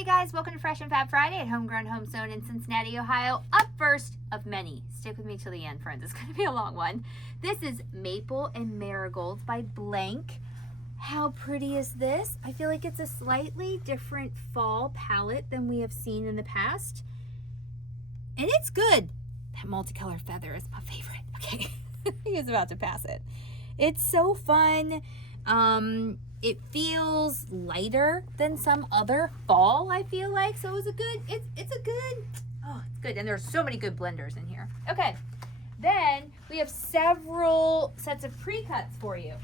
Hey guys, welcome to Fresh and Fab Friday at Homegrown Home Zone in Cincinnati, Ohio. Up first of many. Stick with me till the end, friends. It's going to be a long one. This is Maple and Marigolds by Blank. How pretty is this? I feel like it's a slightly different fall palette than we have seen in the past. And it's good. That multicolor feather is my favorite. Okay, he is about to pass it. It's so fun. It feels lighter than some other fall, I feel like. So it's a good, it's good. And there's so many good blenders in here. Okay, then we have several sets of pre-cuts for you.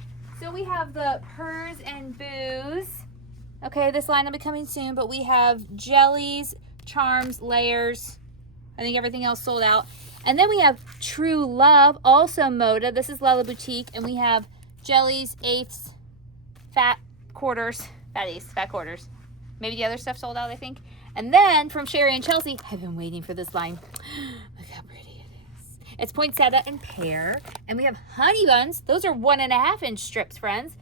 So we have the Purrs and Boos. Okay, this line will be coming soon, but we have jellies, charms, layers. I think everything else sold out. And then we have True Love, also Moda. This is Lala Boutique, and we have jellies, eighths, fat quarters. Maybe the other stuff sold out, I think. And then from Sherry and Chelsea, I've been waiting for this line. Look how pretty it is. It's poinsettia and pear. And we have honey buns. Those are 1.5 inch strips, friends.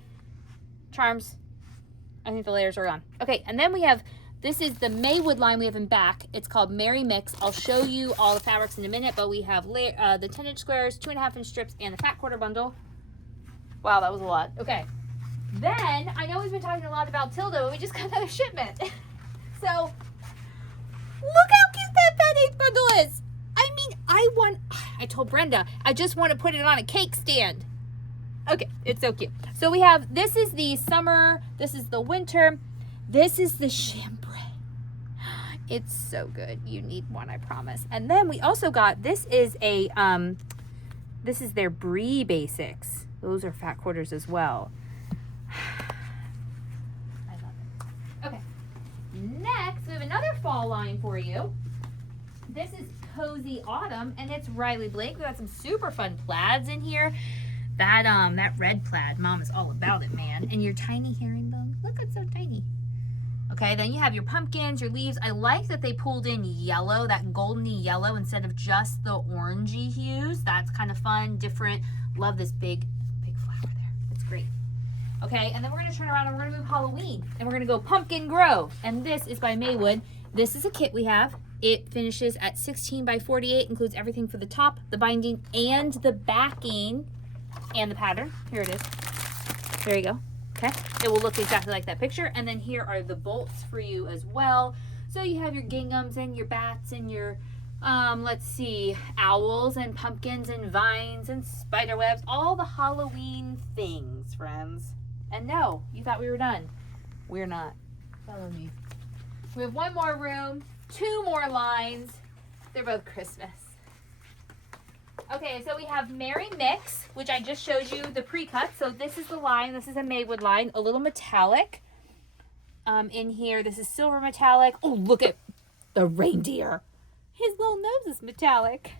Charms. I think the layers are gone. Okay, and then we have, this is the Maywood line we have in back. It's called Merry Mix. I'll show you all the fabrics in a minute, but we have the 10 inch squares, 2.5 inch strips, and the fat quarter bundle. Wow, that was a lot. Okay. Then, I know we've been talking a lot about Tilda, but we just got another shipment. So, look how cute that fat eighth bundle is. I mean, I told Brenda, I just want to put it on a cake stand. Okay, it's so cute. So we have, this is the summer, this is the winter, this is the chambray. It's so good. You need one, I promise. And then we also got, this is their Brie Basics. Those are fat quarters as well. I love it. Okay. Next, we have another fall line for you. This is Cozy Autumn, and it's Riley Blake. We got some super fun plaids in here. That red plaid, Mom is all about it, man. And your tiny herringbone. Look, it's so tiny. Okay, then you have your pumpkins, your leaves. I like that they pulled in yellow, that goldeny yellow, instead of just the orangey hues. That's kind of fun, different. Love this big flower there. It's great. Okay, and then we're going to turn around and we're going to move Halloween. And we're going to go Pumpkin Grove. And this is by Maywood. This is a kit we have. It finishes at 16 by 48. Includes everything for the top, the binding, and the backing, and the pattern. Here it is. There you go. Okay. It will look exactly like that picture. And then here are the bolts for you as well. So you have your ginghams and your bats and your, let's see, owls and pumpkins and vines and spider webs. All the Halloween things, friends. And no, you thought we were done. We're not. Follow me. We have one more room, 2 more lines. They're both Christmas. Okay, so we have Merry Mix, which I just showed you the pre-cut. So this is the line. This is a Maywood line, a little metallic. In here, this is silver metallic. Oh, look at the reindeer. His little nose is metallic.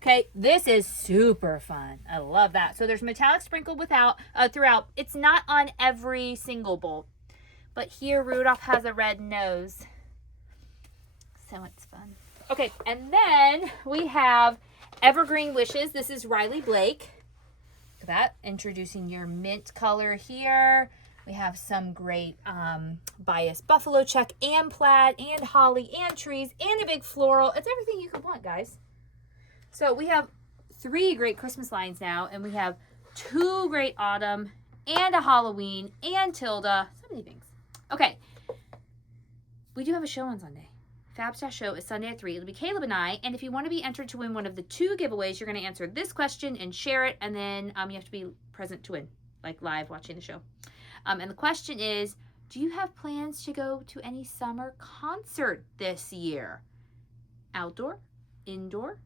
Okay, this is super fun. I love that. So there's metallic sprinkled throughout. It's not on every single bolt, but here Rudolph has a red nose. So it's fun. Okay, and then we have Evergreen Wishes. This is Riley Blake. Look at that. Introducing your mint color here. We have some great bias buffalo check and plaid and holly and trees and a big floral. It's everything you could want, guys. So we have 3 great Christmas lines now, and we have 2 great autumn and a Halloween and Tilda. So many things. Okay. We do have a show on Sunday. Fabstash show is Sunday at 3. It'll be Caleb and I, and if you want to be entered to win one of the 2 giveaways, you're going to answer this question and share it, and then you have to be present to win, like live watching the show. And the question is, do you have plans to go to any summer concert this year? Outdoor? Indoor?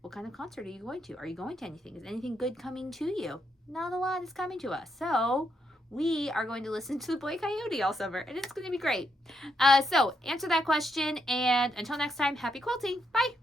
What kind of concert are you going to? Are you going to anything? Is anything good coming to you? Not a lot is coming to us. So we are going to listen to the Boy Coyote all summer, and it's going to be great. So answer that question, and until next time, happy quilting. Bye.